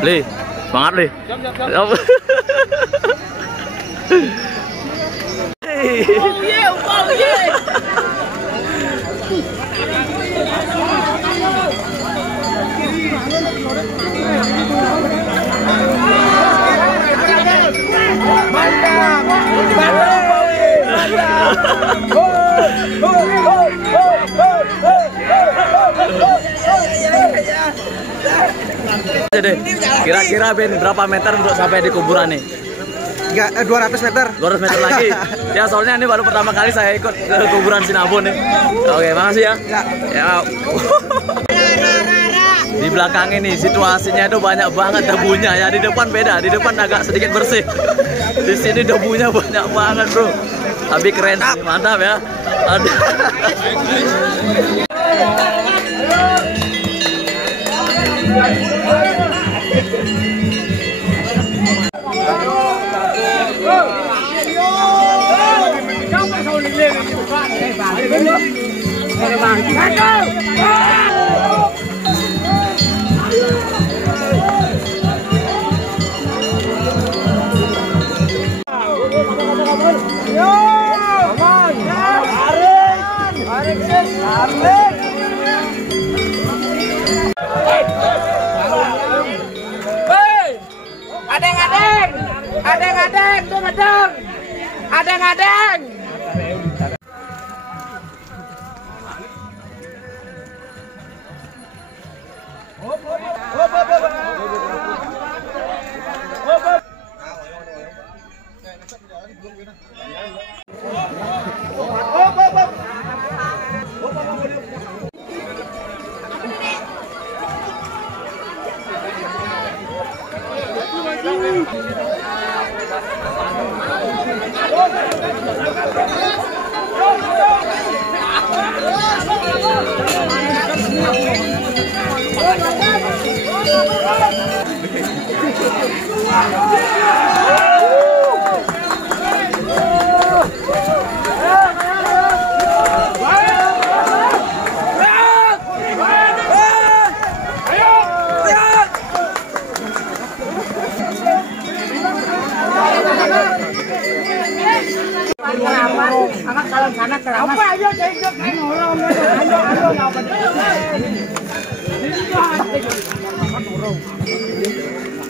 Li, semangat Li. Siap. Oh yeah, oh yeah. Jadi kira-kira Ben berapa meter untuk sampai di kuburan nih? 200 meter. 200 meter lagi. Ya soalnya ini baru pertama kali saya ikut ke kuburan Sinabon nih. Oke, makasih ya. Ya. Di belakang ini situasinya itu banyak banget debunya ya. Di depan beda, di depan agak sedikit bersih. Di sini debunya banyak banget, Bro. Tapi keren, mantap ya. Ada. Adeng.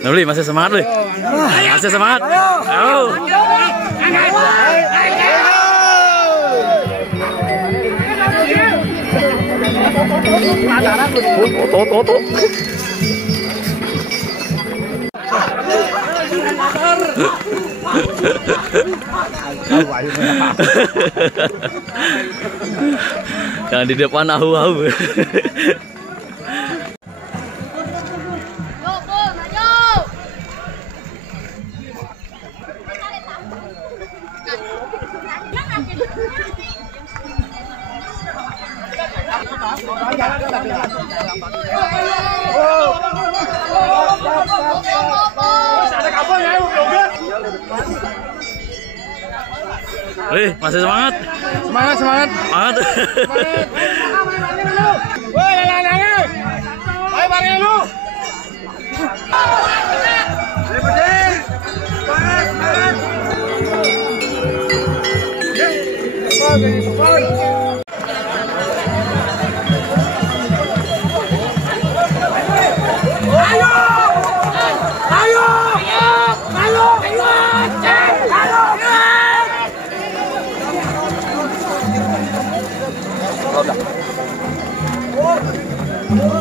Nuli masih semangat Li. Masih semangat. Ayo. Toto. Yang di depan ahu-ahu. Wih, masih semangat? Semangat. Woi, lalangnya. Ayo bareng lu. Oh,